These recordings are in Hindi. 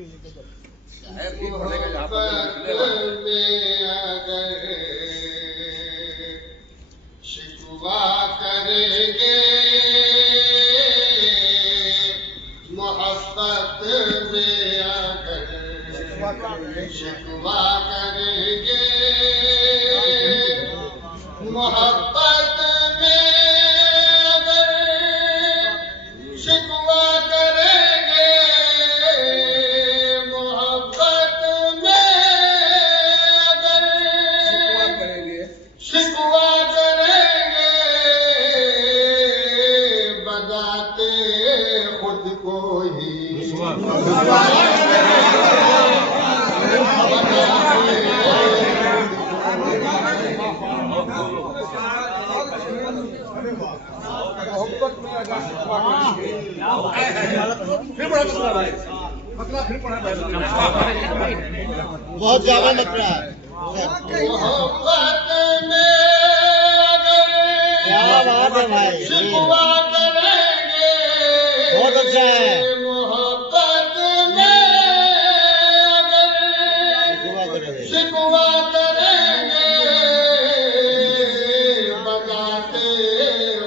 शिकवा करेंगे मोहब्बत में अगर शिकवा करेंगे मोहब्बत में अगर शिकवा करेंगे मोहब्बत में अगर शिकवा करेंगे बताते खुद को ही बहुत ज्यादा लग रहा है। मोहब्बत में अगर क्या बात है भाई, शिकवा करेंगे बहुत अच्छा है। मोहब्बत में अगर शिकवा करेंगे बताते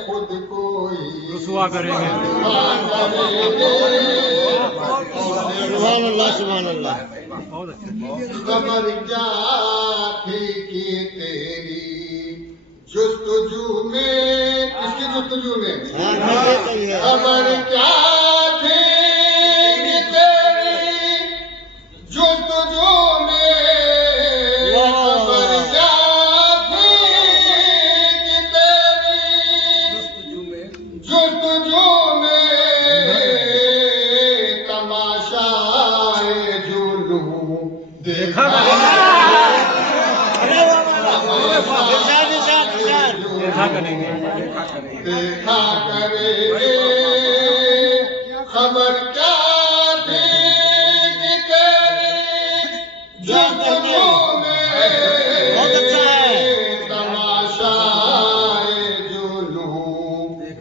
खुद को ही रुसवा करेंगे। सुभान अल्लाह सुभान अल्लाह। कमर क्या थी कि तेरी जुस्तजू में किसकी जुस्तजू में कमर क्या थी कि तेरी जुस्तजू में कमर क्या थी कि तेरी जुस्तजू में तमाशाए जुलूं देखा करेंगे। देखा करेंगे खबर क्या थी कि तेरी जुस्तजू में तमाशाए जुलूं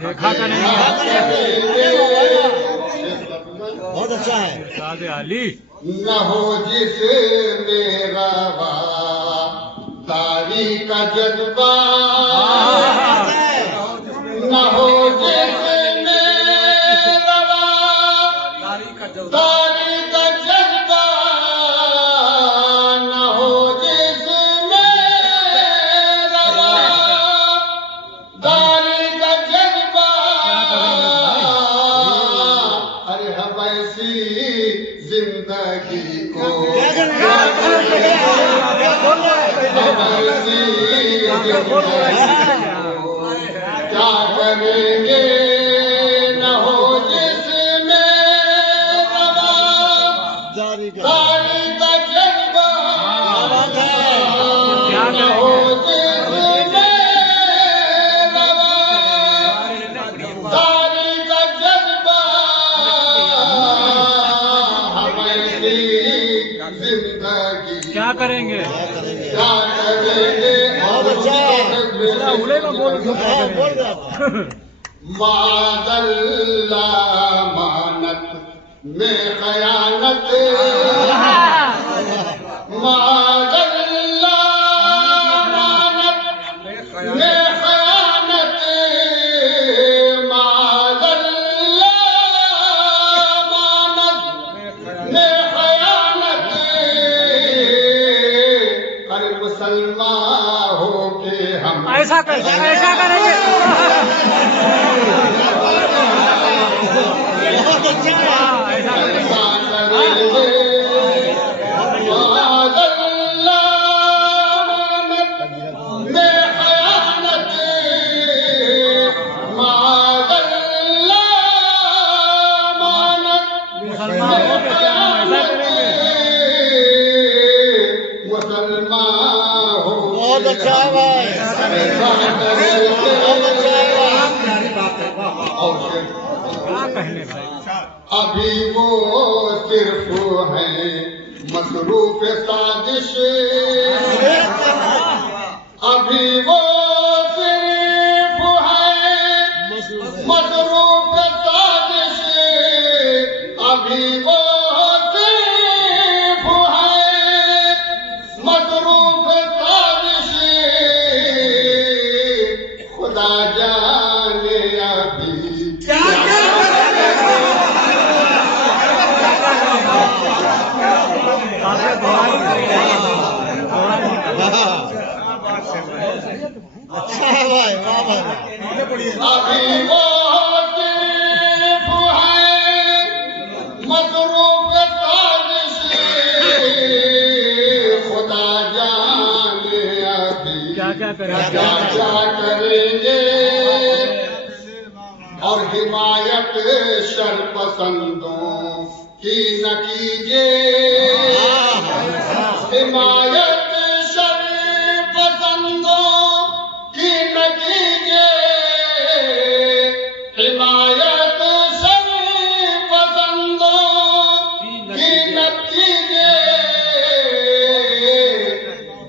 देखा करेंगे। बहुत अच्छा है। सादे अली न हो जिस मेरा तारी का जज्बा न हो जिस मेरा तारी का जज्बा न हो जिस मेरा तारी का जज्बा अरे हम ऐसी जिंदगी को क्या करेंगे न हो जिसमें तारी का जज्बा न हो जिसमें तारी का जज्बा हम ऐसी जिंदगी क्या करेंगे? क्या करेंगे मादल्ला मानत में खयानत मादल्ला मानत में खयानत मादल्ला मानत में खयानत अरे मुसलमान हो के हम ऐसा करेंगे। बहुत अच्छा है भाई। अभी वो सिर्फ है मसरूफ साजिश अभी वो सिर्फ है मसरूफ साजिश अभी वो सिर्फ अच्छा है भाई, वाह भाई वाह। अभी वो सिर्फ है मसरूफ साजिश, खुदा जाने अभी क्या क्या करेंगे क्या क्या करेंगे। और हिमायत शर पसंदों की न कीजिए, हिमायत शर पसंदों की न कीजिए, हिमायत शर पसंदों की न कीजिए।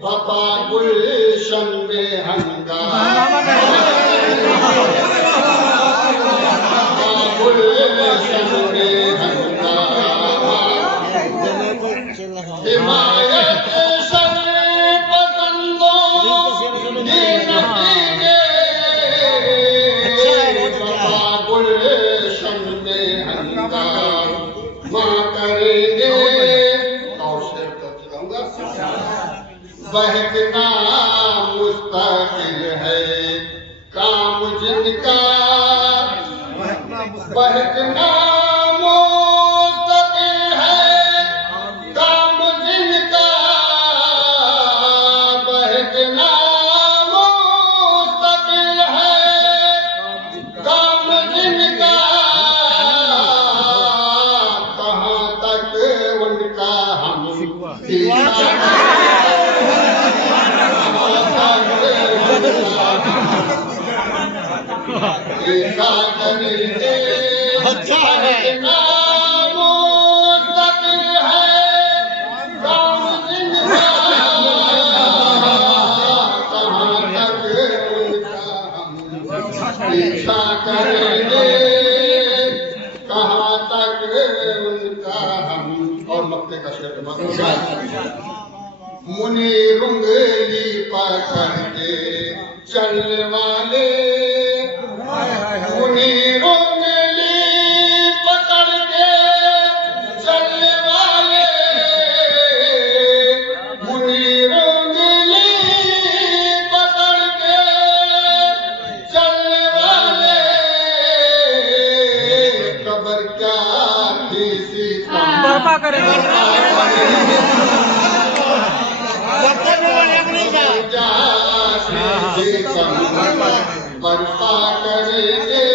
बपा गुलशन में हंगामा, गुलशन में हंगामा, हिमायत शर पसंदों की न कीजिए, बपा गुलशन में हंगामा करेंगे। और शेर तो चलाऊंगा। बहकना मुस्तकिल है काम जिनका, बहकना मुस्तकिल है काम जिनका, बहकना मुस्तकिल है काम जिनका। कहाँ तक उनका हम देखा करेंगे। अच्छा है। मुस्तकिल है काम जिनका, कहाँ तक उनका हम पीछा करेंगे, कहाँ तक उनका हम। और मक्के का शेर मुनीर उंगली पकड़ के चलने वाले, मुनीर उंगली पकड़ के चलने वाले, मुनीर उंगली पकड़ के चलने वाले। खबर क्या थी बर्पा करेंगे बर्पा करेंगे।